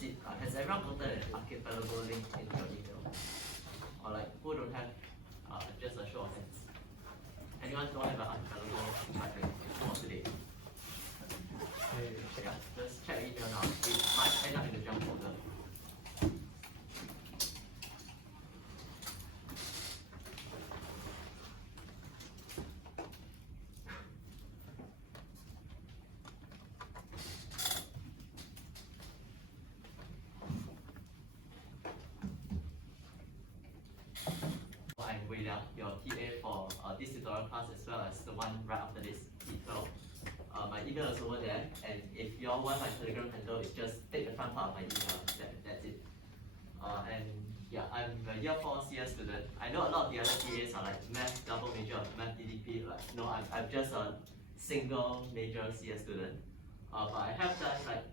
proceed, has everyone gotten an archipelago link in your email? Or like, who don't have? Just a show of hands. Anyone don't have an archipelago link for today? Yeah, just check email now. It might end up in the junk folder. I'm Wei Liang, your TA for this tutorial class as well as the one right after this, T12. My email is over there, and if you all want my Telegram handle, it's just take the front part of my email. That's it. And yeah, I'm a year 4 CS student. I know a lot of the other TAs are like math double major, math DDP. Like no, I'm just a single major CS student. But I have done like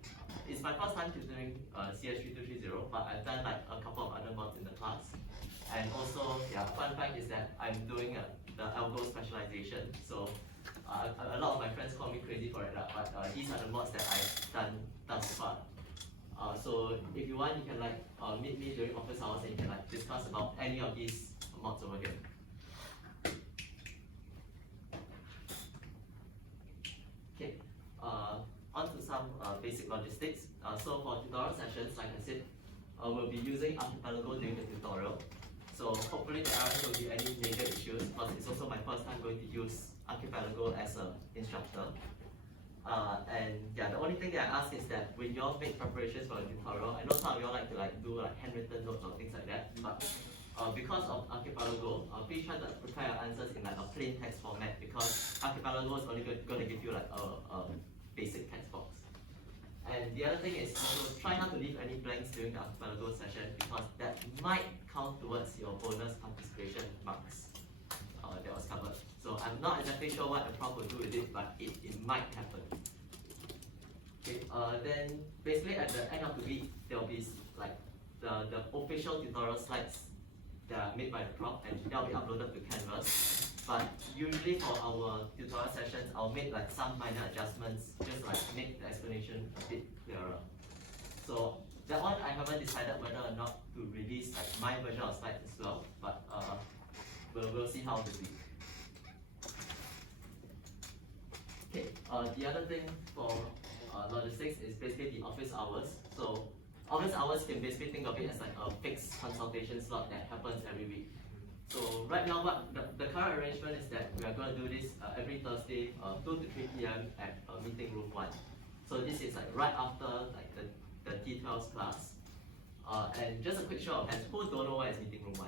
it's my first time tutoring CS3230, but I've done like a couple of other mods in the class. And also, yeah, fun fact is that I'm doing the algo specialization. So a lot of my friends call me crazy for it, but these are the mods that I've done thus far. So if you want, you can like meet me during office hours and you can like discuss about any of these mods over here. Okay, on to some basic logistics. So for tutorial sessions, like I said, we'll be using archipelago during the tutorial. So hopefully there aren't going to be any major issues because it's also my first time going to use archipelago as an instructor. And yeah, the only thing that I ask is that when you all make preparations for a tutorial, I know some of you all like to do handwritten notes or things like that, but because of archipelago, please try to prepare your answers in like a plain text format because archipelago is only going to give you like a basic text box. And the other thing is also try not to leave any blanks during the archipelago session because that might count towards your bonus participation marks that was covered. So I'm not exactly sure what the prof will do with it, but it might happen. Okay, then basically at the end of the week, there will be like the official tutorial slides that are made by the prof and they'll be uploaded to Canvas. But usually for our tutorial sessions, I'll make like some minor adjustments, just like make the explanation a bit clearer. So that one I haven't decided whether or not to release like my version of slides as well, but we'll see how this week. Okay, the other thing for logistics is basically the office hours. So office hours you can basically think of it as like a fixed consultation slot that happens every week. So right now, what the current arrangement is that we are going to do this every Thursday, 2 to 3 p.m. at meeting room 1. So this is like right after like the T12 class. And just a quick show of hands, who don't know where is meeting room 1?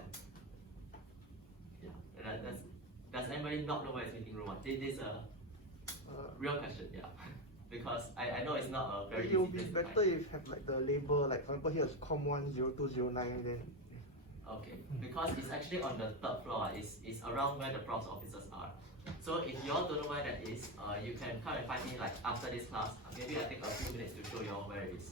Yeah, does anybody not know where is meeting room 1? This is a real question, yeah. Because I know it's not a very. It would be better if have like the label, like for example here is COM1 0209 then. Okay, because it's actually on the 3rd floor, it's around where the prof's offices are. So if you all don't know where that is, you can come and find me like after this class. Maybe I'll take a few minutes to show you all where it is.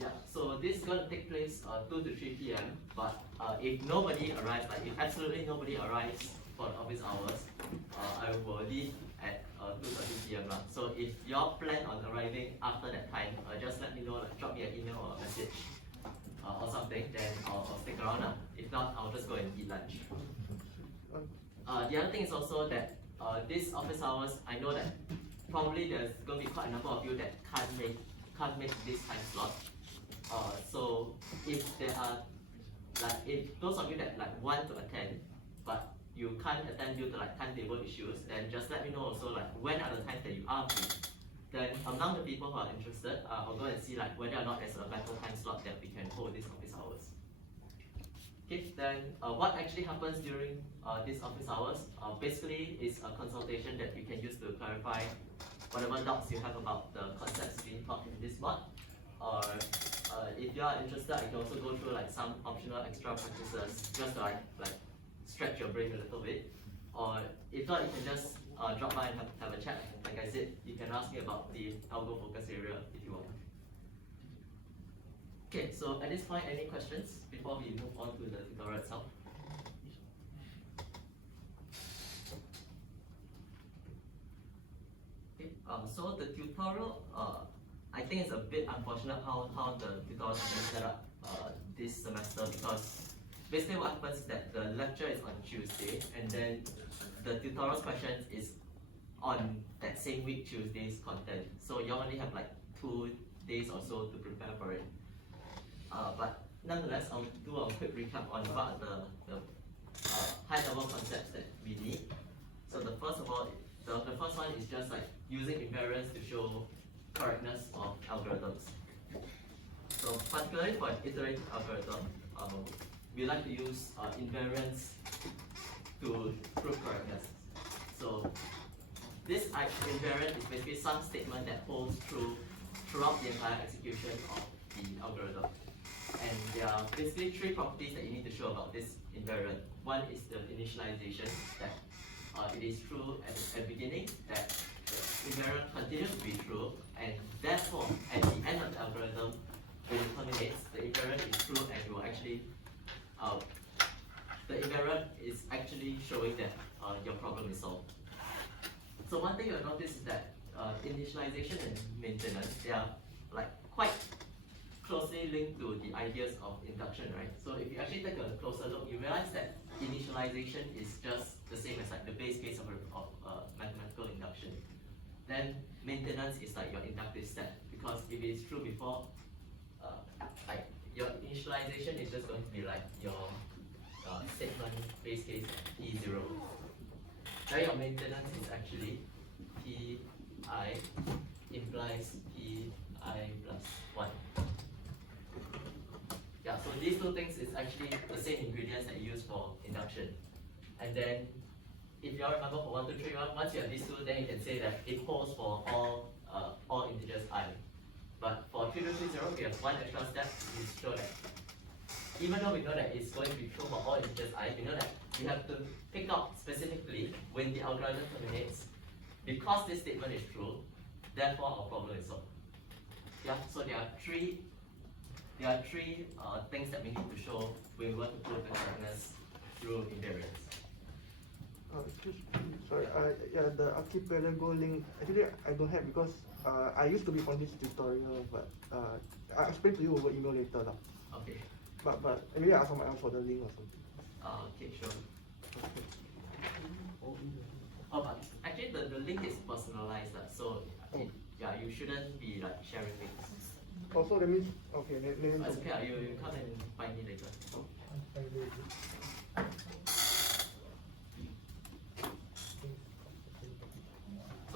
Yeah, so this is going to take place 2 to 3 p.m. But if nobody arrives, like if absolutely nobody arrives for the office hours, I will leave at 2:30 p.m. So if you all plan on arriving after that time, just let me know, like drop me an email or a message. Or something, then I'll stick around. If not, I'll just go and eat lunch. The other thing is also that these office hours, I know that probably there's going to be quite a number of you that can't make this time slot. So if there are if those of you that want to attend, but you can't attend due to timetable issues, then just let me know also when are the times that you are free. Then among the people who are interested, I'll go and see whether or not there's a better time slot that we can hold these office hours. Okay, then what actually happens during these office hours? Basically, is a consultation that you can use to clarify whatever doubts you have about the concepts being taught in this mod. Or if you are interested, I can also go through some optional extra practices just to stretch your brain a little bit. Or if not, you can just drop by and have a chat. Like I said, you can ask me about the algo focus area if you want. Okay, so at this point, any questions before we move on to the tutorial itself? Okay, so the tutorial, I I think it's a bit unfortunate how the tutorial has been set up this semester, because basically what happens is that the lecture is on Tuesday, and then the tutorial questions is on that same week Tuesday's content. So you only have like 2 days or so to prepare for it. But nonetheless, I'll do a quick recap on what are the high-level concepts that we need. So the first one is just like using invariance to show correctness of algorithms. So particularly for an iterative algorithm, we like to use invariance to prove correctness. So this invariant is basically some statement that holds true throughout the entire execution of the algorithm. And there are basically 3 properties that you need to show about this invariant. One is the initialization, that it is true at the beginning, that the invariant continues to be true, and therefore at the end of the algorithm, when it terminates, the invariant is true, and it will actually the invariant is actually showing that your problem is solved. So one thing you'll notice is that initialization and maintenance, they are like quite closely linked to the ideas of induction, right? So if you actually take a closer look, you realize that initialization is just the same as like the base case of mathematical induction. Then maintenance is like your inductive step, because if it is true before, like your initialization is just going to be like your statement base case T0. Then your maintenance is actually Pi implies Pi plus 1. Yeah, so these 2 things is actually the same ingredients that you use for induction. And then if you all remember for 1, 2, 3, 1, once you have these 2, then you can say that it holds for all integers I. But for 3230, we have 1 extra step to show that even though we know that it's going to be true for all integers I, we know that we have to pick out specifically when the algorithm terminates. Because this statement is true, therefore our problem is solved. Yeah, so there are three things that we need to show when we want to prove the correctness through invariance. Sorry, yeah, the archipelago link, actually I don't have, because I used to be on this tutorial, but I'll explain to you over email later. Okay. But maybe I'll ask someone else for the link or something. Okay, sure. Oh, but actually the link is personalized, so yeah, you shouldn't be like sharing links. Also, that means, okay, then It's okay, you come and find me later. So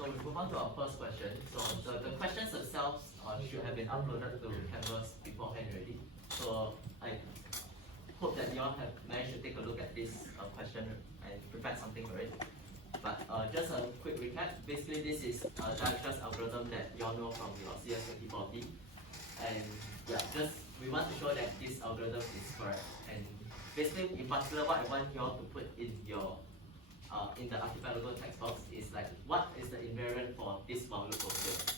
we move on to our first question. So the questions themselves should have been uploaded to Canvas beforehand already. So I hope that you all have managed to take a look at this question and prepare something for it. But just a quick recap. Basically, this is a Dijkstra's algorithm that you all know from your CS3230. And yeah, we want to show that this algorithm is correct. And basically, in particular, what I want you all to put in your in the archipelago text box is like, what is the invariant for this while loop function?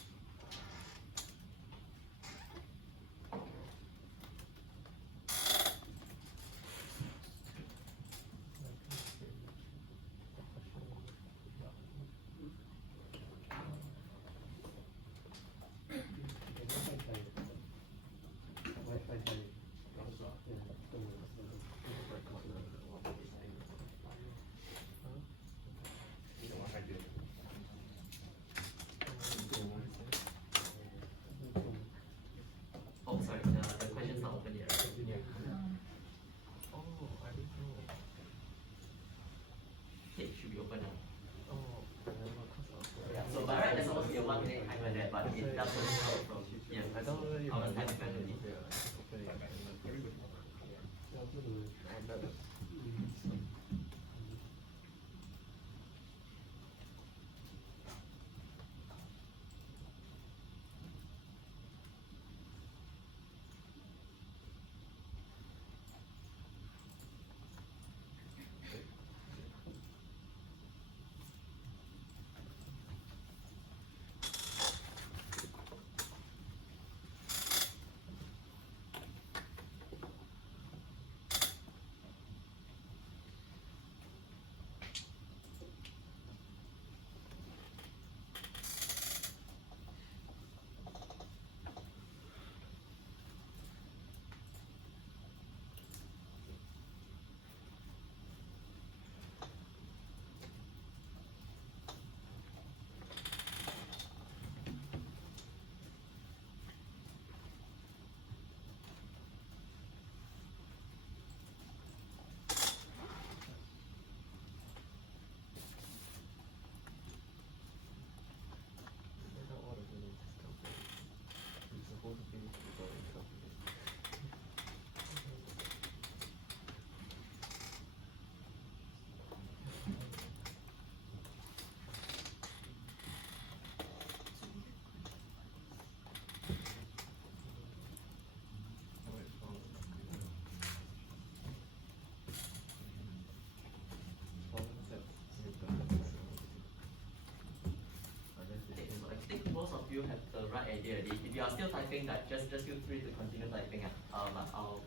have the right idea already. If you are still typing, that just feel free to continue typing. But I'll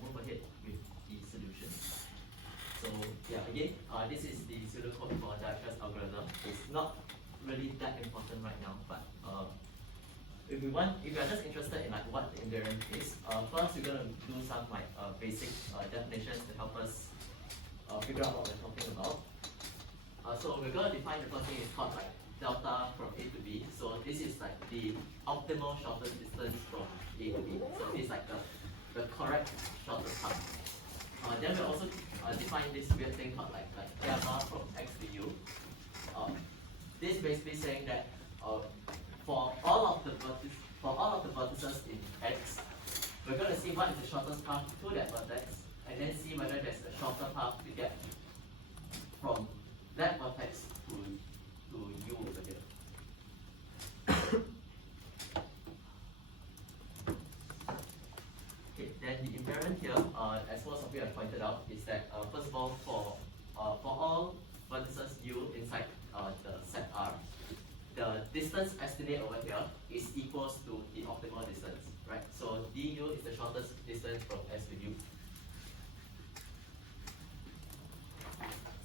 move ahead with the solution. So yeah, again, this is the pseudocode for Dirac algorithm. It's not really that important right now, but if you are just interested in like what the invariant is, first we're gonna do some like basic definitions to help us figure out what we're talking about. So we're gonna define the first thing is called like delta from A to B. So this is like the optimal shortest distance from A to B. So it's like the correct shortest path. Then we also define this weird thing called like gamma from X to U. This basically saying that for all of the vertices in X, we're going to see what is the shortest path to that vertex, and then see whether there's a shorter path to get from that vertex to U over here. Okay, then the invariant here, as most of you have pointed out, is that first of all, for all vertices U inside the set R, the distance estimate over here is equals to the optimal distance, right? So du is the shortest distance from S to U.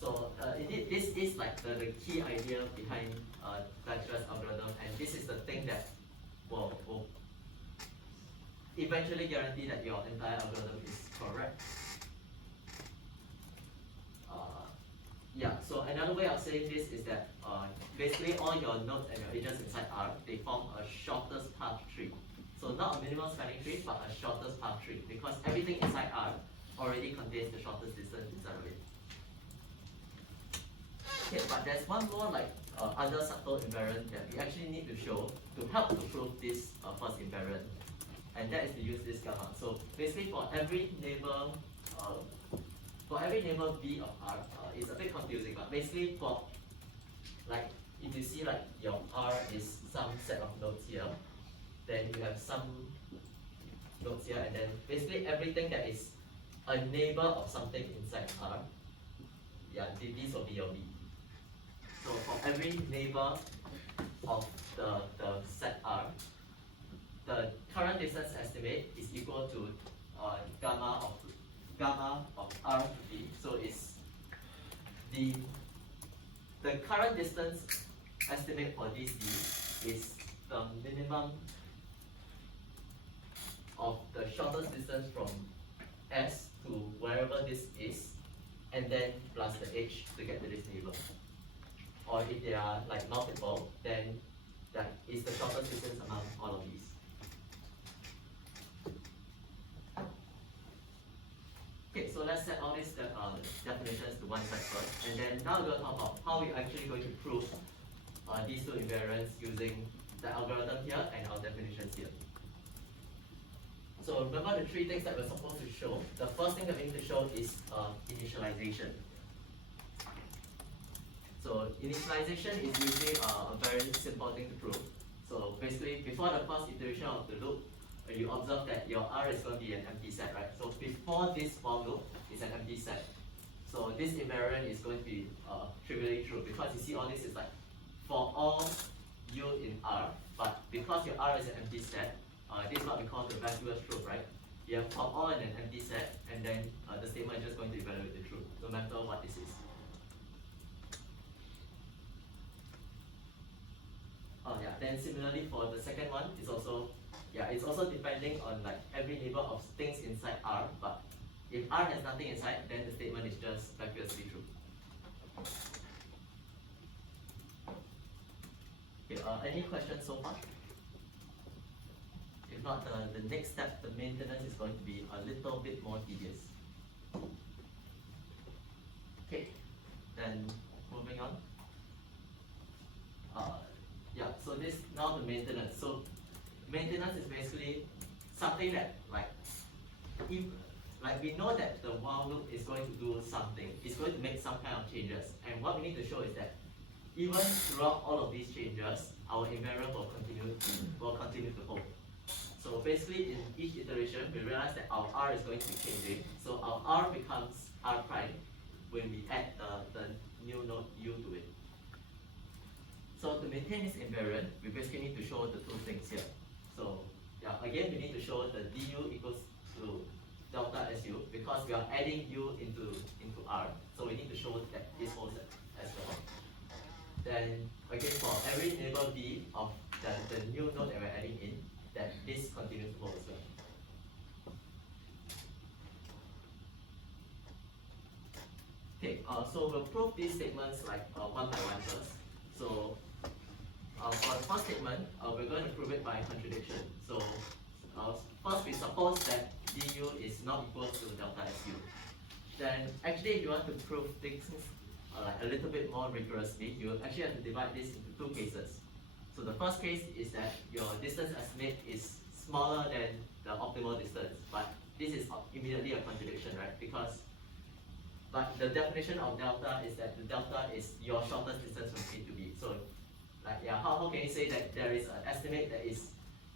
So indeed, this is like the key idea behind Dirac algorithm, and this is the thing that will eventually guarantee that your entire algorithm is correct. Yeah, so another way of saying this is that basically all your nodes and your edges inside R, they form a shortest path tree. So not a minimal spanning tree, but a shortest path tree, because everything inside R already contains the shortest distance inside of it. Okay, but there's one more like other subtle invariant that we actually need to show to help to prove this first invariant, and that is to use this gamma. So basically for every neighbor B of R, it's a bit confusing, but basically for like if you see like your R is some set of nodes here, then you have some nodes here, and then basically everything that is a neighbor of something inside R, yeah, these will be your B. So for every neighbor of the set R, the current distance estimate is equal to gamma of R to B. So it's the current distance estimate for this D is the minimum of the shortest distance from S to wherever this is, and then plus the H to get to this neighbor. Or if they are like multiple, then that is the shortest distance among all of these. Okay, so let's set all these definitions to one side first, and then now we're going to talk about how we're actually going to prove these two invariants using the algorithm here and our definitions here. So remember the three things that we're supposed to show. The first thing that we need to show is initialization. So initialization is usually a very simple thing to prove. So basically, before the first iteration of the loop, you observe that your R is going to be an empty set, right? So before this for loop is an empty set. So this invariant is going to be trivially true, because you see all this is like for all U in R, but because your R is an empty set, this is what we call the vacuous truth, right? You have for all in an empty set, and then the statement is just going to evaluate the truth, no matter what this is. Yeah, then similarly for the second one, it's also depending on like every neighbor of things inside R, but if R has nothing inside, then the statement is just vacuously true. Okay, any questions so far? If not, the next step, the maintenance, is going to be a little bit more tedious. Okay, then moving on. Yeah, so this now the maintenance. So maintenance is basically something that if we know that the while loop is going to do something, it's going to make some kind of changes, and what we need to show is that even throughout all of these changes, our invariant will continue to hold. So basically, in each iteration, we realize that our R is going to be changing. So our R becomes R prime when we add the new node U to it. So to maintain this invariant, we basically need to show the two things here. So yeah, again, we need to show the du equals to delta su because we are adding u into R. So we need to show that this holds as well. Then again, for every neighbor v of the new node that we're adding in, that this continues to hold as well. Okay, so we'll prove these statements like one by one first. So for the first statement, we're going to prove it by contradiction. So first we suppose that du is not equal to delta su. Then actually if you want to prove things like a little bit more rigorously, you actually have to divide this into two cases. So the first case is that your distance estimate is smaller than the optimal distance, but this is immediately a contradiction, right? Because but the definition of delta is that the delta is your shortest distance from A to B. So like yeah, how can you say that there is an estimate that is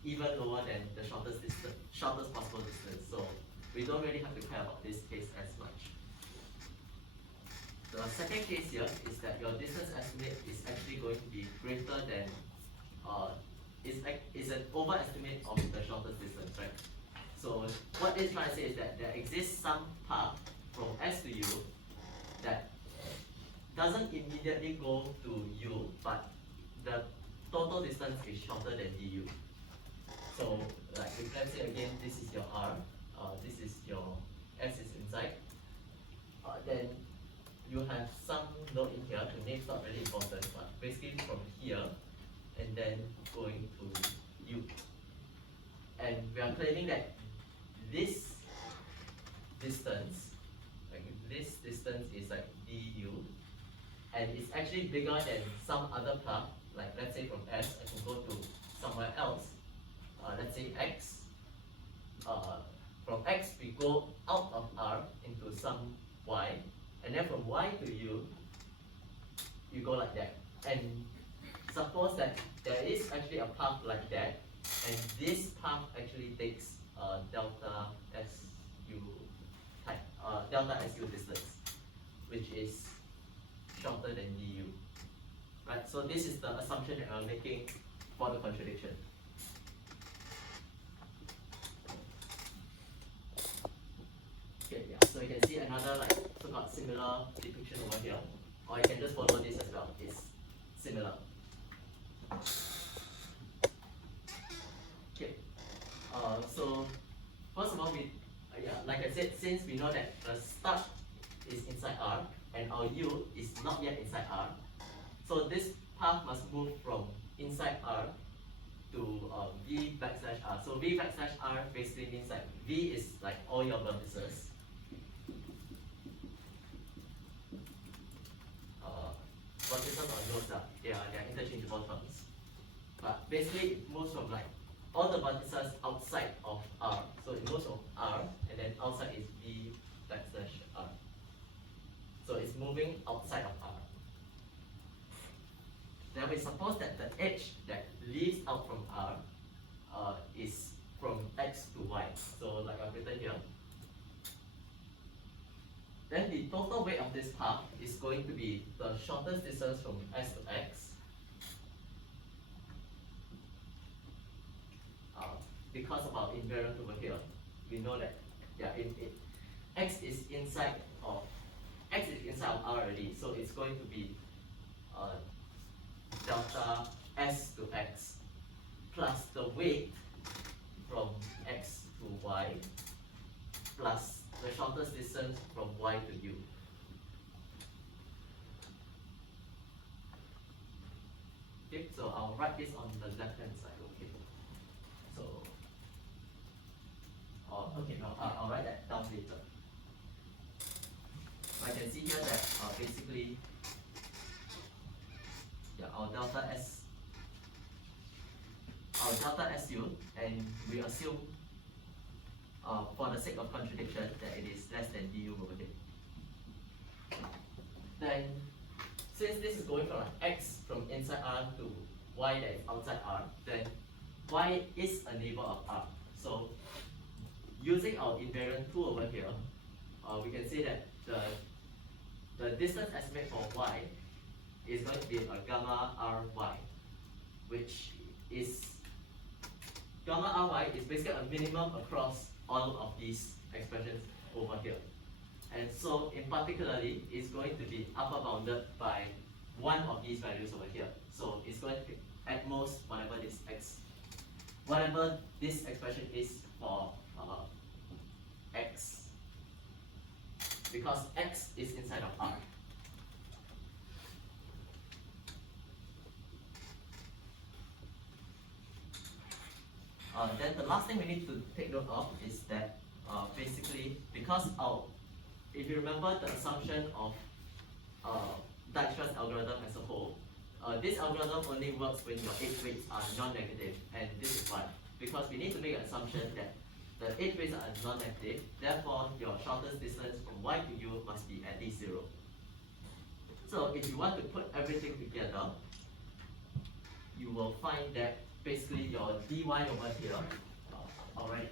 even lower than the shortest possible distance? So we don't really have to care about this case as much. The second case here is that your distance estimate is actually going to be greater than is an overestimate of the shortest distance, right? So what it's trying to say is that there exists some path from S to U that doesn't immediately go to U, but the total distance is shorter than du. So like if let's say again this is your R, this is your S is inside, then you have some node in here, the name's not really important, but basically from here and then going to U. And we are claiming that this distance, is like du, and it's actually bigger than some other path, like let's say from S, I can go to somewhere else, let's say X. From X, we go out of R into some Y, and then from Y to U, you go like that. And suppose that there is actually a path like that, and this path actually takes delta SU distance, which is shorter than du. Right? So this is the assumption that I'm making for the contradiction. Okay, yeah. So you can see another like so-called similar depiction over here, or you can just follow this as well. It's similar. Okay. So first of all, like I said, since we know that the start is inside R and our U is not yet inside R, so this path must move from inside R to V backslash R. So V backslash R basically means like V is like all your vertices. Vertices or nodes they are interchangeable terms. But basically it moves from like all the vertices outside of R. So it moves from R and then outside is V backslash R. So it's moving outside of R. Then we suppose that the edge that leaves out from R is from X to Y. So like I've written here. Then the total weight of this path is going to be the shortest distance from S to X because of our invariant over here. We know that X is inside of R already, so it's going to be delta S to X plus the weight from X to Y plus the shortest distance from Y to U. Okay, so I'll write this on the left hand side. Okay, so okay, no, I'll write that down later. I can see here that basically our delta SU, and we assume for the sake of contradiction that it is less than du over here. Then since this is going from X from inside R to Y that is outside R, then Y is a neighbor of R. So using our invariant tool over here, we can say that the distance estimate for Y is going to be a gamma ry, which is gamma ry is basically a minimum across all of these expressions over here. And so in particularly, it's going to be upper bounded by one of these values over here. So it's going to be at most whatever this expression is for x, because x is inside of R. Then the last thing we need to take note of is that basically, because if you remember the assumption of Dijkstra's algorithm as a whole, this algorithm only works when your edge weights are non-negative, and this is why. Because we need to make an assumption that the edge weights are non-negative, therefore your shortest distance from y to u must be at least 0. So if you want to put everything together, you will find that basically your dy over here, alright,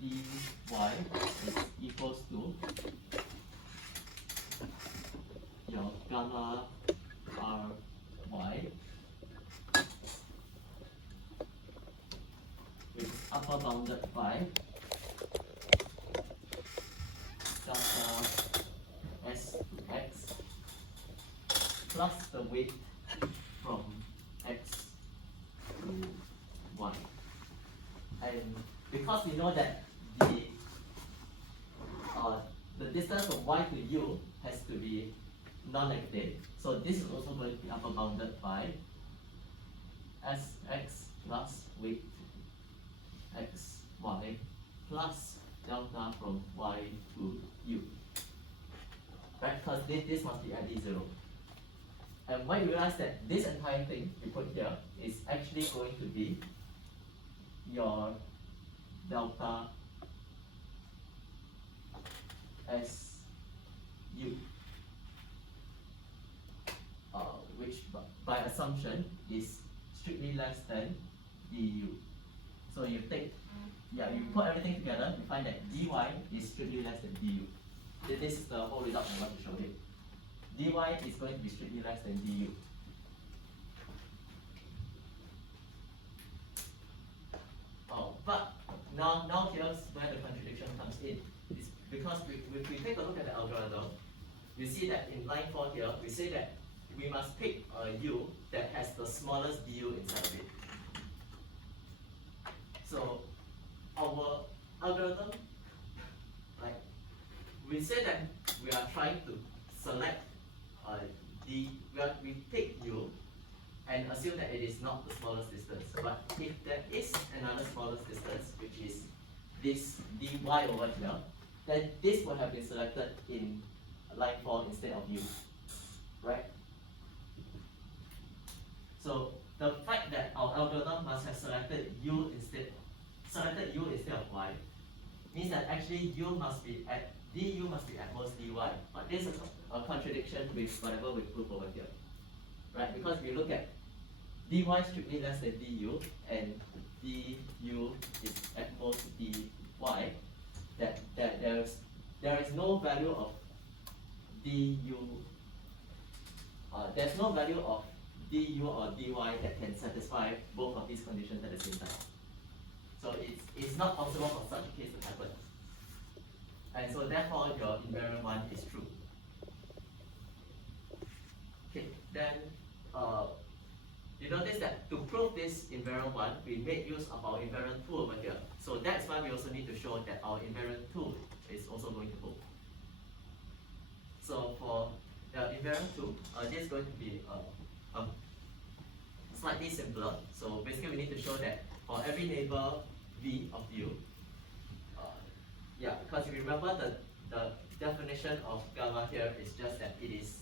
dy is equals to your gamma ry, which is upper bounded by delta s to x plus the weight from x to y. And because we know that the distance from y to u has to be non-negative, so this is also going to be upper bounded by sx plus weight x, y plus delta from y to u. Right, because this must be at least 0. And when you realize that this entire thing you put here is actually going to be your delta s u, which by assumption is strictly less than du. So you put everything together, you find that dy is strictly less than du. This is the whole result I want to show here. Dy is going to be strictly less than du. But now here's where the contradiction comes in. It's because if we take a look at the algorithm, we see that in line 4 here, we say that we must pick a u that has the smallest du inside of it. So our algorithm, like, we say that we are trying to select we pick u and assume that it is not the smallest distance. But if there is another smallest distance, which is this dy over here, then this would have been selected in line 4 instead of u, right? So the fact that our algorithm must have selected u instead of y means that actually du must be at most dy. But this is a contradiction with whatever we prove over here, right? Because we look at dy strictly less than du and du is at most dy, that there is no value of du, there's no value of du or dy that can satisfy both of these conditions at the same time. So it's not possible for such a case to happen. And so therefore your invariant one is true. Okay, then you notice that to prove this invariant one, we made use of our invariant 2 over here. So that's why we also need to show that our invariant 2 is also going to hold. So for the invariant 2, this is going to be slightly simpler. So basically we need to show that for every neighbor v of u, because if you remember the definition of gamma here is just that it is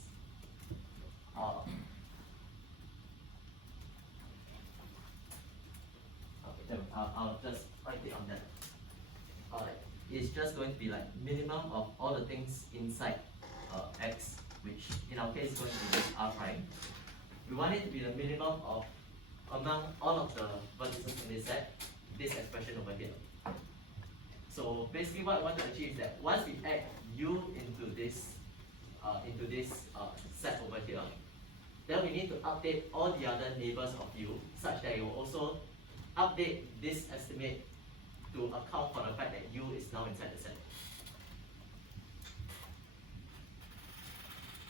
I'll just write it on that. It's just going to be like minimum of all the things inside x, which in our case is going to be r prime. We want it to be the minimum of among all of the vertices in this set, this expression over here. So basically what I want to achieve is that once we add u into this into this set over here. Then we need to update all the other neighbors of U such that it will also update this estimate to account for the fact that U is now inside the set.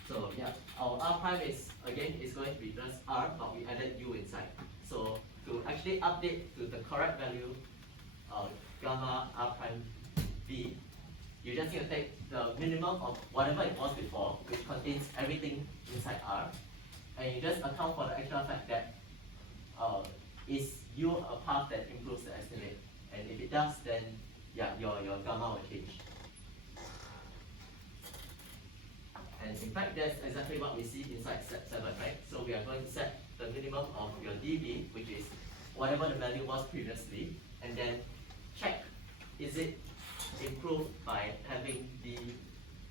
So yeah, our R prime is again is going to be just R, but we added U inside. So to actually update to the correct value gamma R prime V, you just need to take the minimum of whatever it was before, which contains everything inside R, and you just account for the actual fact that is U a path that improves the estimate, and if it does, then yeah, your gamma will change. And in fact, that's exactly what we see inside set 7, right? So we are going to set the minimum of your dB, which is whatever the value was previously, and then check is it improved by having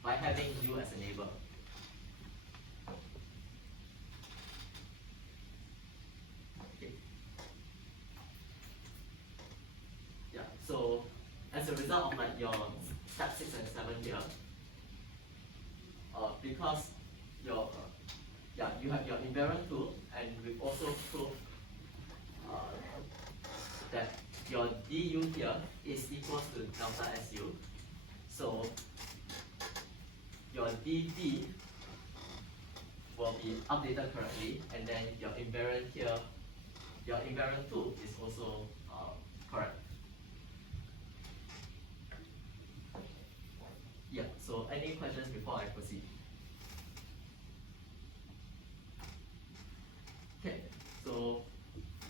U as a neighbor. Okay. Yeah. So as a result of like your step 6 and 7 here, because your you have your invariant tool, and we also proved that your du here is equals to delta su. So your dv will be updated correctly, and then your invariant here, your invariant tool is also correct. Yeah, so any questions before I proceed? Okay, so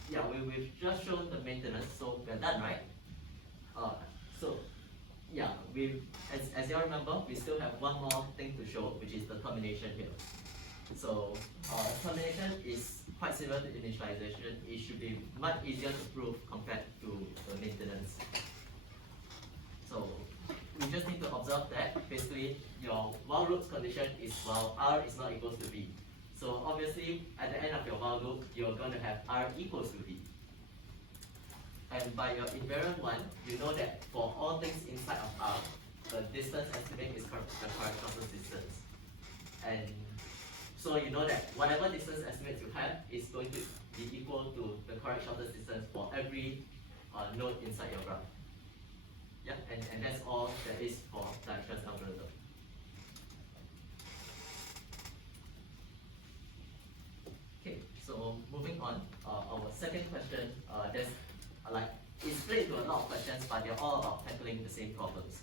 yeah, we've just shown the maintenance, so we're done, right? So yeah, as you all remember, we still have one more thing to show, which is the termination here. So termination is quite similar to initialization. It should be much easier to prove compared to the maintenance. So we just need to observe that basically your while loop's condition is while R is not equals to V. So obviously at the end of your while loop, you're going to have R equals to V. And by your invariant one, you know that for all things inside of R, the distance estimate is the correct shortest distance. And so you know that whatever distance estimates you have is going to be equal to the correct shortest distance for every node inside your graph. Yeah, and that's all there is for Dijkstra's algorithm. Okay, so moving on, our second question, there's it's split into a lot of questions, but they're all about tackling the same problems.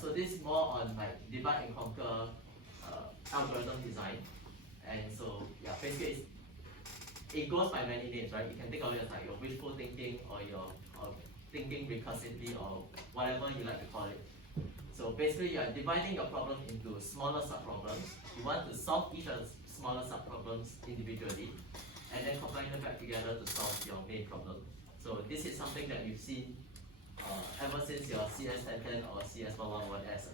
So this is more on like divide and conquer algorithm design, and so yeah, basically it goes by many names, right? You can think of it as like your wishful thinking or your thinking recursively or whatever you like to call it. So basically, you are dividing your problem into smaller subproblems. You want to solve each of the smaller subproblems individually, and then combine them back together to solve your main problem. So this is something that you've seen ever since your CS1010 or CS111S.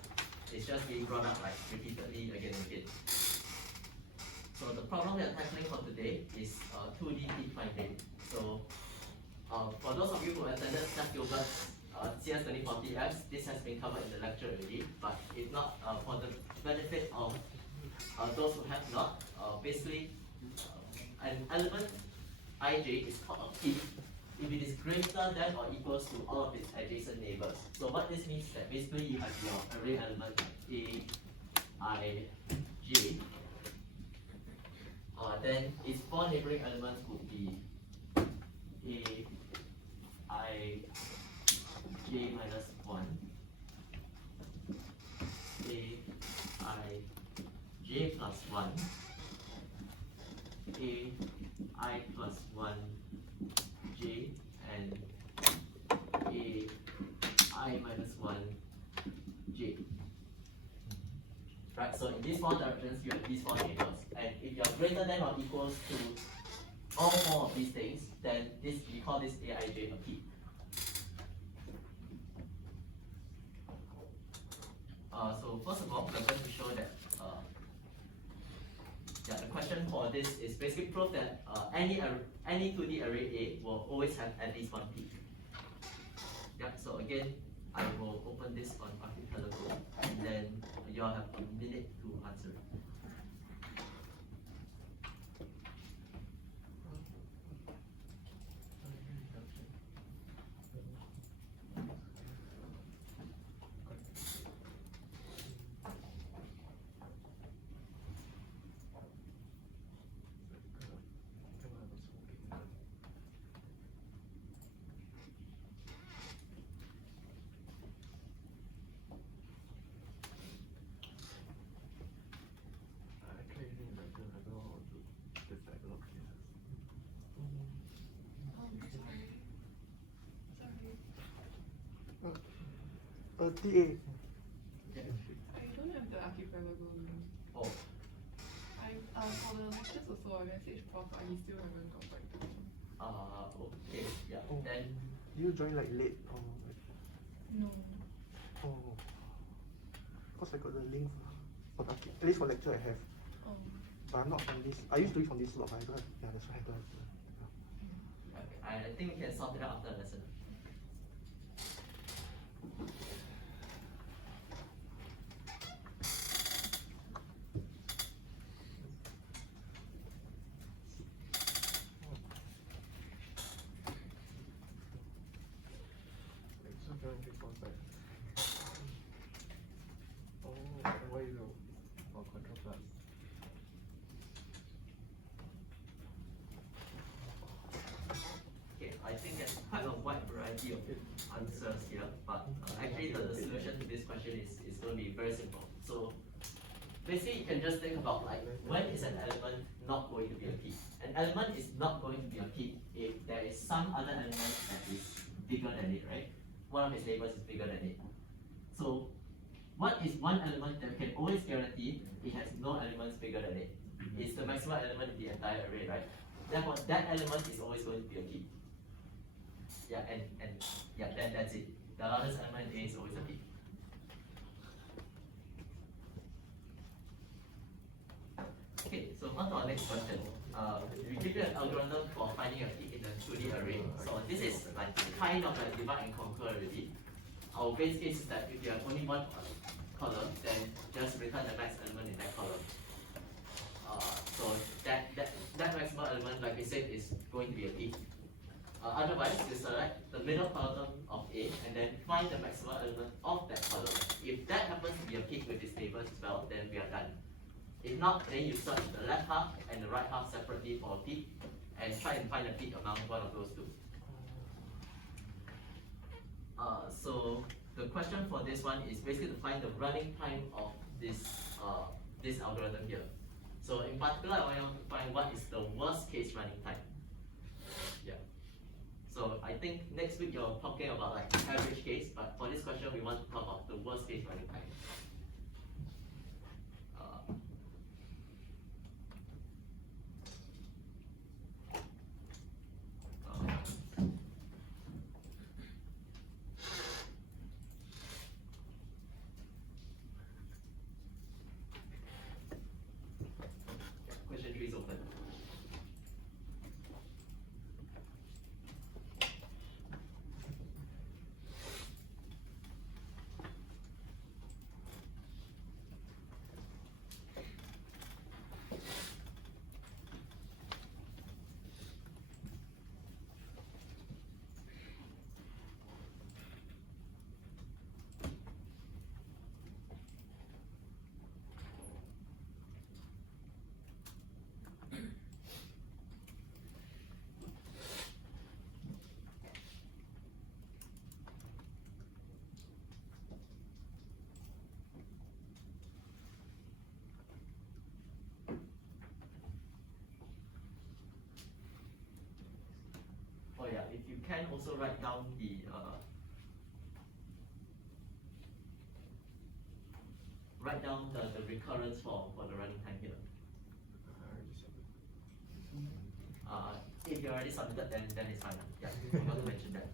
It's just being brought up like repeatedly again and again. So the problem we are tackling for today is 2D peak finding. So for those of you who attended Jack Gilbert's CS3230S, this has been covered in the lecture already, but if not, for the benefit of those who have not, basically an element ij is called a peak if it is greater than or equals to all of its adjacent neighbors. So what this means is that basically you have your array element a, I, j, then its four neighboring elements would be a, I, j minus 1, a, I, j plus 1, a, I plus 1, j, and a, I minus 1, j. Right, so in these four directions, you have these four neighbors. And if you're greater than or equals to all four of these things, then we call this aij a peak. So first of all, we're going to show that the question for this is basically prove that any 2D array A will always have at least one peak. Yeah, so again, I will open this on Archipelago, and then you all have a minute to answer. TA. I don't have the archipelago link. Oh, For the lectures also I messaged Prof, but he still haven't got back to me. okay, yeah. Oh. Then You join like late or like, No. oh. Cause I got the link for the, at least for lecture I have. But I'm not on this. I used to be on this slot, but I don't have, yeah, that's why I don't have. okay, I think we can sort it out after the lesson. Okay, I think there's quite a wide variety of answers here, but actually the solution to this question is going to be very simple. So basically you can just think about like, when is an element not going to be a peak? An element is not going to be a peak if there is some other element that is bigger than it, right? One of its neighbors is bigger than it. So what is one element that we can always guarantee it has no elements bigger than it? It's the maximum element in the entire array, right? Therefore, that element is always going to be a peak. Yeah, and yeah, that's it. The largest element in A is always a peak. Okay, so on to our next question. We give you an algorithm for finding a peak in a 2D array. So this is like kind of like divide and conquer already. Our base case is that if you have only one column, then just return the max element in that column. So that maximum element, like we said, is going to be a peak. Otherwise, you select the middle column of A and then find the maximum element of that column. If that happens to be a peak with its neighbors as well, then we are done. If not, then you search the left half and the right half separately for a peak and try and find a peak among one of those two. So the question for this one is basically to find the running time of this algorithm here. So in particular, I want to find what is the worst case running time. Yeah. So I think next week you're talking about like average case, but for this question we want to talk about the worst case running time. Question 3 is open. Oh yeah, if you can also write down the recurrence for the running time here. If you already submitted, then it's fine. Yeah, I forgot to mention that.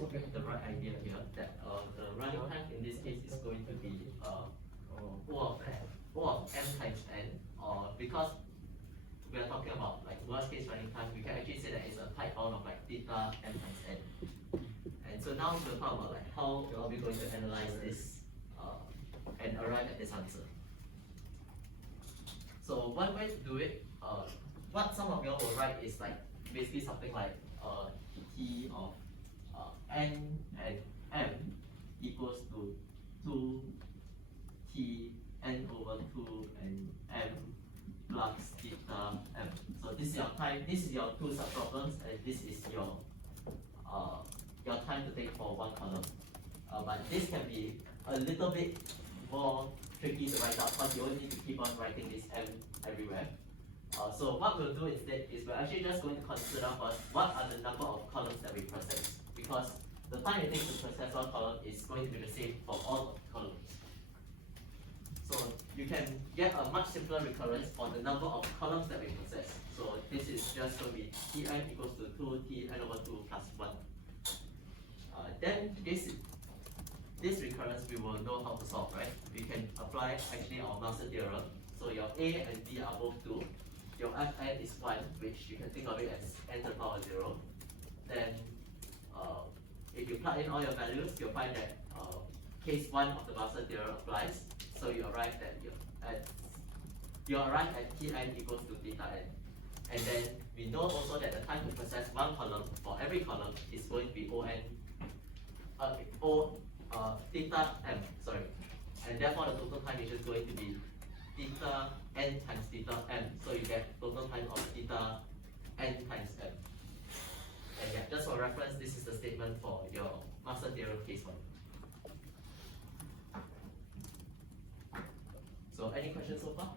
long as we have the right idea here, that the running time in this case is going to be O of m times n, or because we are talking about like worst case running time, we can actually say that it's a tight bound of like theta m times n. And so now we'll talk about like how are we going to analyze this and arrive at this answer. So one way to do it, what some of you all will write is like basically something like t of n and m equals to 2t n over 2 and m plus theta m. So this is your time, this is your two subproblems, and this is your time to take for one column. But this can be a little bit more tricky to write out because you only need to keep on writing this m everywhere. So what we'll do instead is we're actually just going to consider first what are the number of columns that we process, because the time it takes to process one column is going to be the same for all columns. So you can get a much simpler recurrence for the number of columns that we process. So this is just going to be Tn equals to 2Tn over 2 plus 1. Then this recurrence we will know how to solve, right? We can apply actually our master theorem. So your A and B are both 2. Your Fn is 1, which you can think of it as n to the power 0. Then if you plug in all your values, you'll find that case 1 of the master theorem applies. So you arrive at Tn equals to theta n. And then we know also that the time to process one column for every column is going to be theta m, sorry. And therefore the total time is just going to be theta n times theta m. So you get total time of theta n times m. And yeah, just for reference, this is the statement for your master theorem case 1. So any questions so far?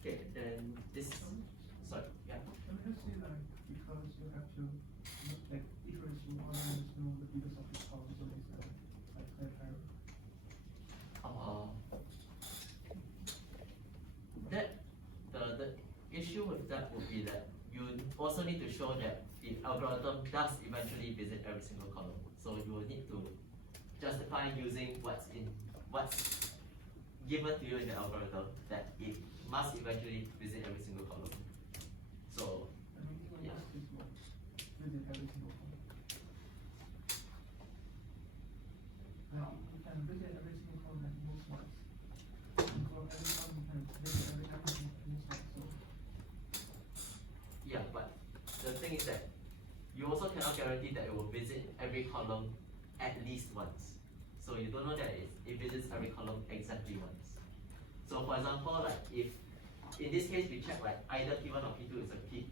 Okay, then this, sorry, yeah. Can we just say like, because you have to, like, iterate through all the know the biggest of each column, so it's like clear error. The issue with that would be that you also need to show that the algorithm does eventually visit every single column. So you will need to justify using what's given to you in the algorithm that it must eventually visit every single column. So I mean, even yeah. this is what within every single column. Like, you can visit every single column like most ones. So every column you can visit every single most ones. So yeah, but the thing is that you also cannot guarantee that it will visit every column at least once. So you don't know that it visits every column exactly once. So for example, like if in this case we check like either P1 or P2 is a peak.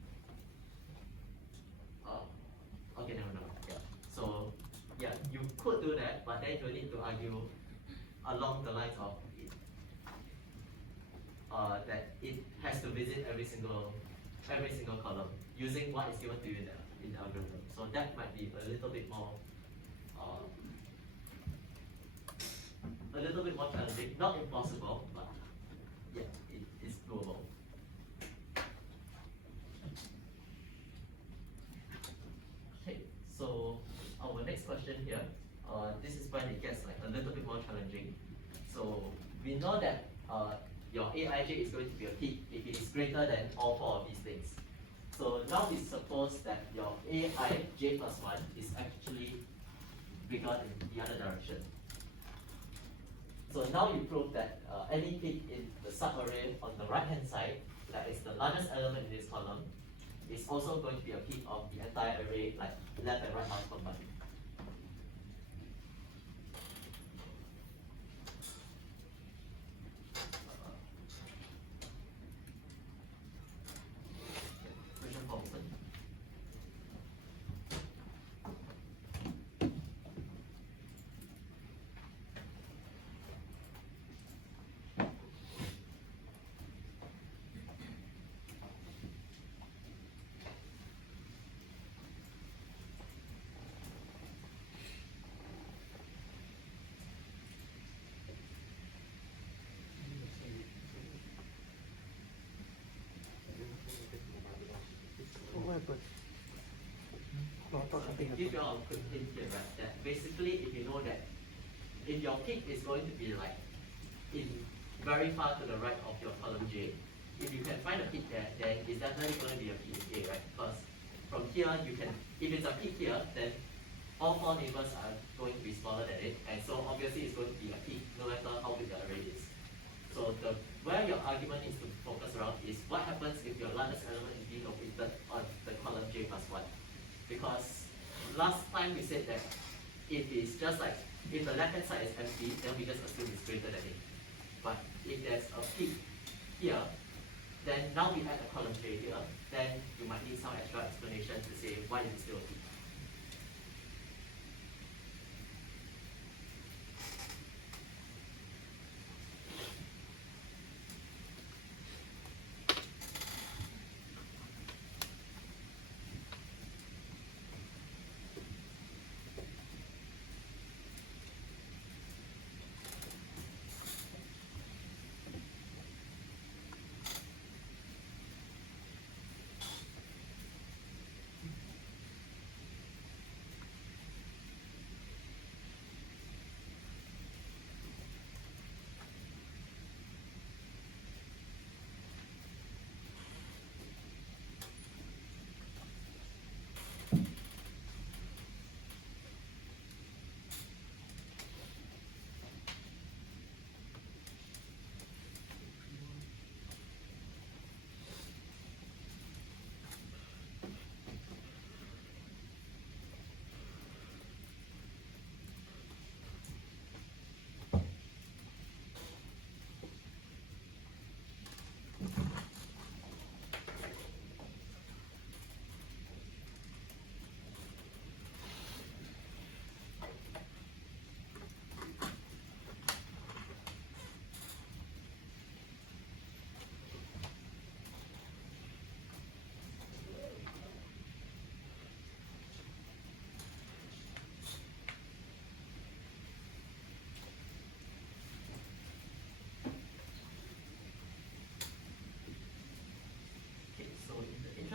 Okay, no. Yeah. So yeah, you could do that, but then you need to argue along the lines of it, that it has to visit every single column using what is given to you in the algorithm. So that might be a little bit more challenging, not impossible, but yeah, it is doable. Okay, so our next question here, this is when it gets like a little bit more challenging. So we know that your Aij is going to be a peak if it is greater than all 4 of these things. So now we suppose that your Aij plus 1 is actually bigger in the other direction. So now you prove that any peak in the subarray on the right hand side, that is the largest element in this column, is also going to be a peak of the entire array, like left and right half combined. Question for open. happen? No, I thought something Give happened. you all a quick hint here, right? That basically, if you know that if your peak is going to be like in very far to the right of your column J, if you can find a peak there, then it's definitely going to be a peak in A, right? Because from here you can, if it's a peak here, then all four neighbors are going to be smaller than it, and so obviously it's going to be a peak no matter how big the array is. So where your argument needs to focus around is what happens if your largest element is being located on the column J plus 1. Because last time we said that if it's just like, if the left hand side is empty, then we just assume it's greater than it. But if there's a peak here, then now we add a column J here, then you might need some extra explanation to say why is it still a peak.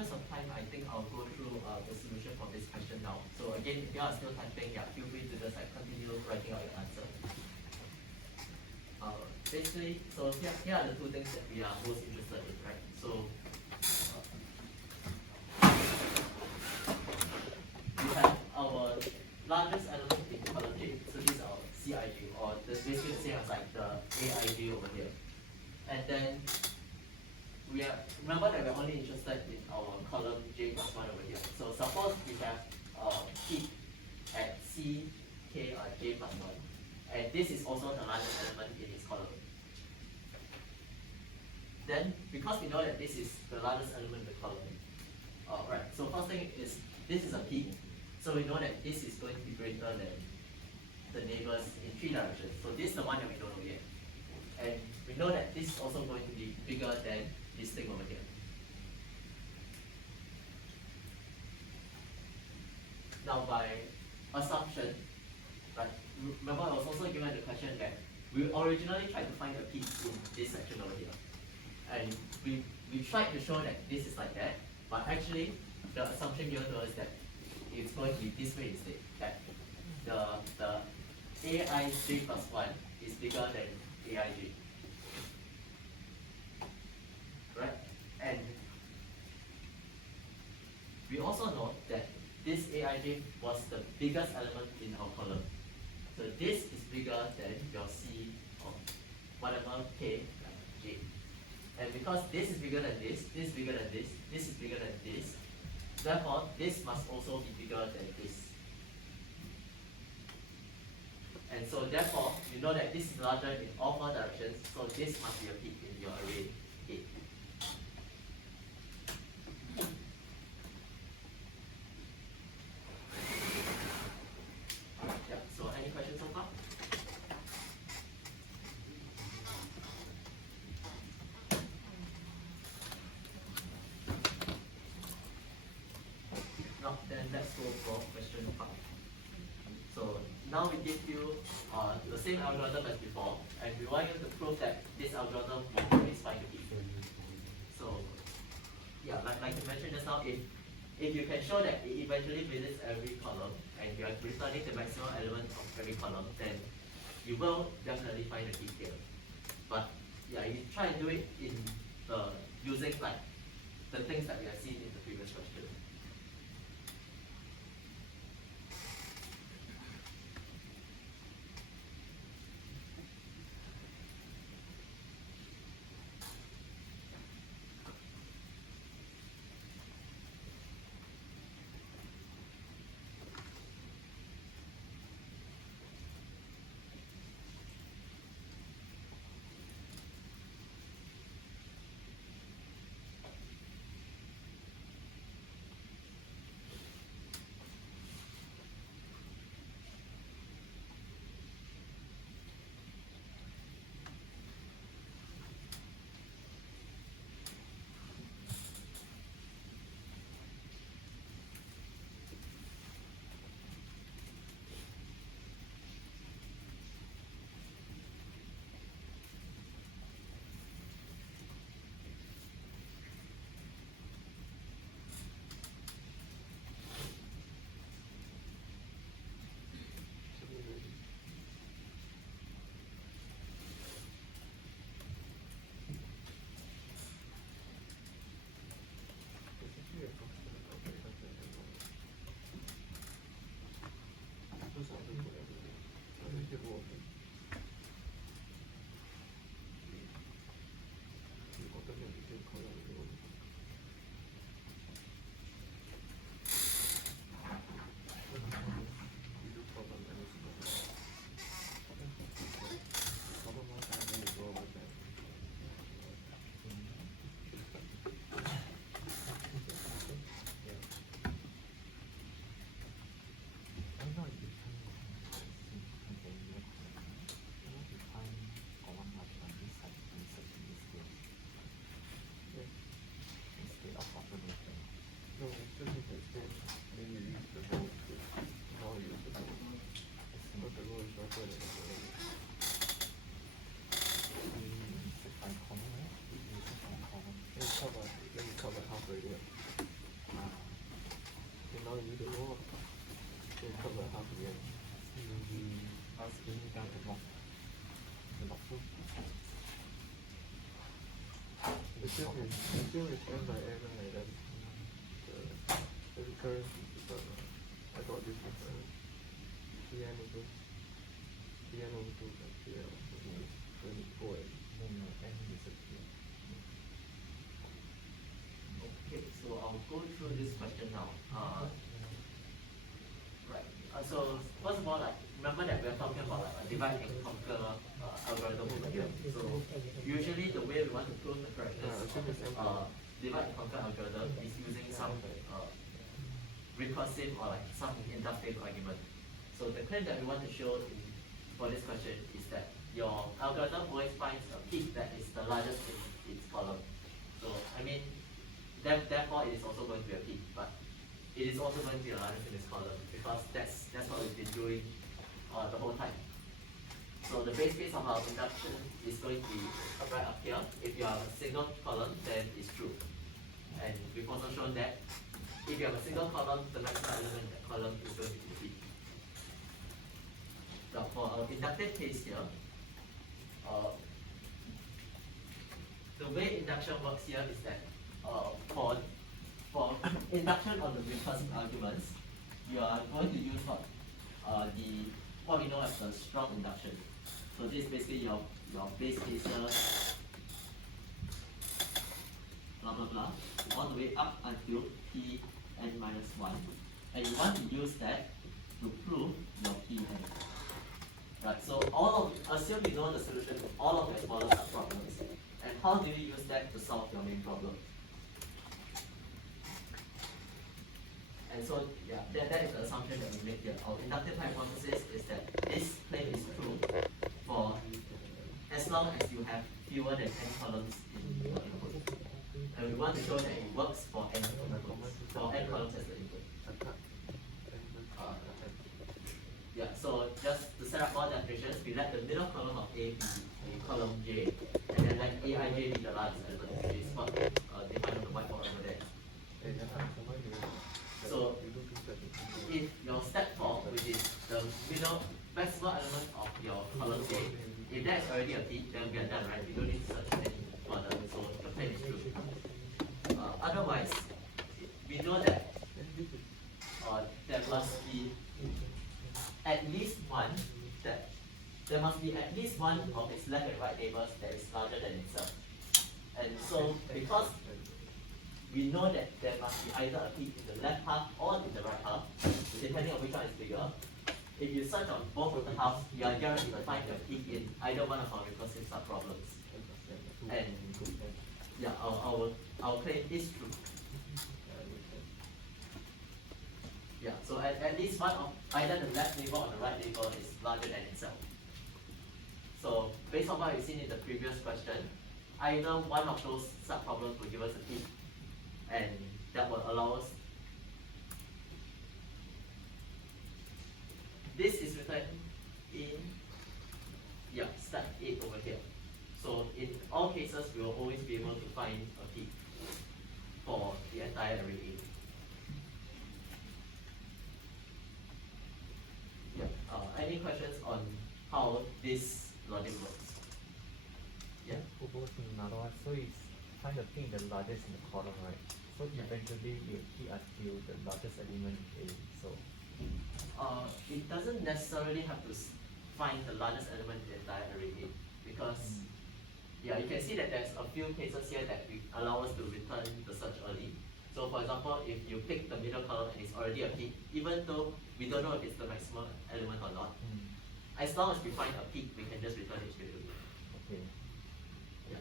Of time, I think I'll go through the solution for this question now. So again, if you are still typing, yeah, feel free to just like continue writing out your answer. Basically, so here are the two things that we are most interested in, right? So we have our largest element in column J. So this is our Cij, or this basically the same as like the Aij over here. And then we are, remember that we're only interested in our column J plus 1 over here. So suppose we have peak at Ck J plus 1, and this is also the largest element in its column. Then, because we know that this is the largest element in the column, right, so first thing is, this is a peak, so we know that this is going to be greater than the neighbors in 3 directions. So this is the one that we don't know yet. And we know that this is also going to be bigger than this thing over here. Now by assumption, right, remember I was also given the question that we originally tried to find a peak in this section over here. And we tried to show that this is like that, but actually the assumption given to us is that it's going to be this way instead. That the Aij plus 1 is bigger than Aij. Right? And we also know that this Aij was the biggest element in our column. So this is bigger than your C of whatever K J. And because this is bigger than this is bigger than this is bigger than this, therefore this must also be bigger than this. And so therefore, you know that this is larger in all 4 directions, so this must be a peak in your array A. Yeah, so any questions so far? No, then let's go for question 5. So now we give you the same algorithm as before, and we want you to prove that this algorithm will always find the peak. So yeah, like you mentioned just now, if if you can show that it eventually visits every column and you are returning the maximum element of every column, then you will definitely find the key here. But yeah, you try and do it in using like the things that we have seen in the previous question. No, just need to extend. Then you use the row to now you use the row. Because the row is shorter than the row. Then you cover half already. Then now you use the row. Then you cover half again. The same is n by n, right? Then the recurrence is different. I thought this was Tn over 2 plus Tl over 2. Then it's 4n. Okay, so I'll go through this question now. Right. So first of all, like remember that we are talking about like a divide and conquer algorithm over here. So usually the way we want to prove the correctness of divide and conquer algorithm is using some recursive or like some inductive argument. So the claim that we want to show for this question is that your algorithm always finds a peak that is the largest in its column. So I mean, therefore it is also going to be a peak, but it is also going to be the largest in its column because that's what we've been doing the whole time. So the base case of our induction is going to be right up here. If you have a single column, then it's true. And we've also shown that if you have a single column, the maximum element in that column is going to be the peak. Now for our inductive case here, the way induction works here is that for induction on the recursive arguments, you are going to use what we know as the strong induction. So this is basically your base cases, blah blah blah, all the way up until Tn minus 1. And you want to use that to prove your Tn. Right, so assume you know the solution to all of your smaller subproblems. And how do you use that to solve your main problem? And so, yeah, that is the assumption that we make here. Our inductive hypothesis is that this claim is true for as long as you have fewer than n columns in your input. And we want to show that it works for n columns as the input. Yeah, so just to set up all definitions, we let the middle column of A be a column J, and then let Aij be the largest element, which is what defined on the whiteboard over there. if your step 4, which is the middle maximum element of your column A, if that's already a T, then we are done, right? We don't need to search any further, so the claim is true. Otherwise, we know that there must be at least one that there must be at least one of its left and right neighbors that is larger than itself. And so because we know that there must be either a peak in the left half or in the right half, depending on which one is bigger. If you search on both of the halves, you are guaranteed to find a peak in either one of our recursive subproblems. And yeah, our claim is true. Yeah, so at least one of either the left neighbor or the right neighbor is larger than itself. So based on what we've seen in the previous question, either one of those subproblems will give us a peak, and that will allow us. This is written in step 8 over here. So in all cases, we will always be able to find a peak for the entire array A. Any questions on how this logic works? Yeah. Propose another one. So it's find the thing the largest in the column, right? So eventually we key until the largest element is A. So it doesn't necessarily have to find the largest element in the entire array A, because yeah, you can see that there's a few cases here that we allow us to return the search early. So for example, if you pick the middle column and it's already a peak, even though we don't know if it's the maximum element or not, as long as we find a peak, we can just return it straight away. okay. Yeah.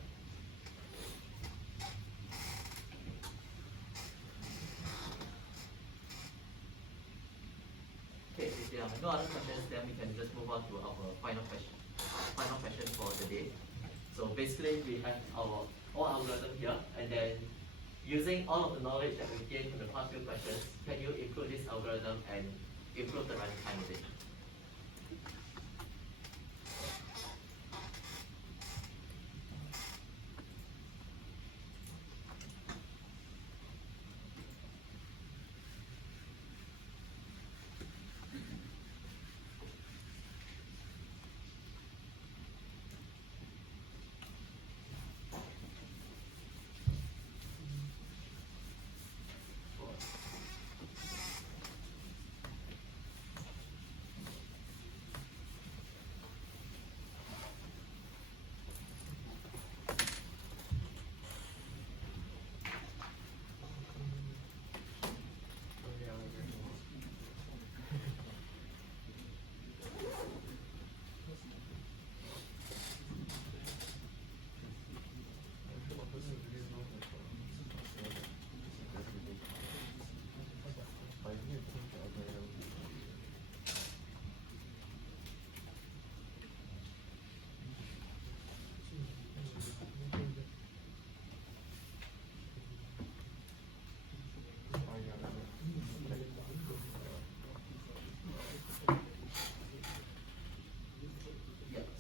Okay, if there are no other questions, then we can just move on to our final question. Final question for the day. So basically, we have our algorithm here, and then using all of the knowledge that we gained from the past few questions, can you improve this algorithm and improve the running time of it?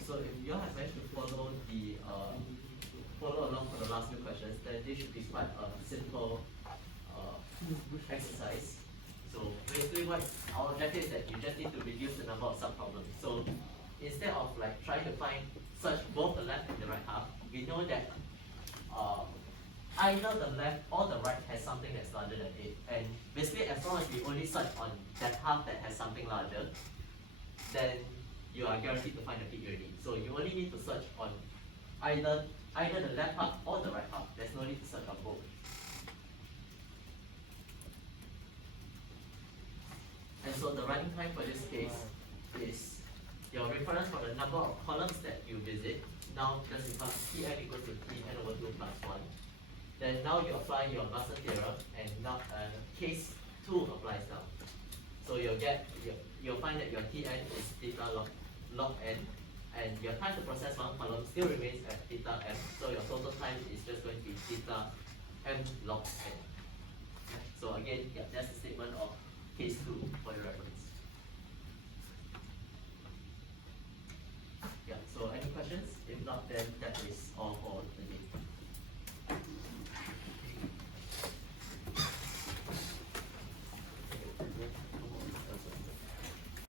So if you all have managed to follow along for the last few questions, then this should be quite a simple exercise. So basically what our objective is that you just need to reduce the number of subproblems. So instead of like trying to search both the left and the right half, we know that either the left or the right has something that's larger than it. And basically as long as we only search on that half that has something larger, then you are guaranteed to find a peak already. So you only need to search on either the left half or the right half. There's no need to search on both. And so the running time for this case is your reference for the number of columns that you visit. Now just becomes Tn equals to Tn over 2 plus 1. Then now you apply your Russell theorem, and now case 2 applies now. So you'll find that your Tn is theta log n, and your time to process one column still remains at theta m. So your total time is just going to be theta m log n. So again, yeah, that's the statement of case 2 for your reference. Yeah, so any questions? If not, then that is all for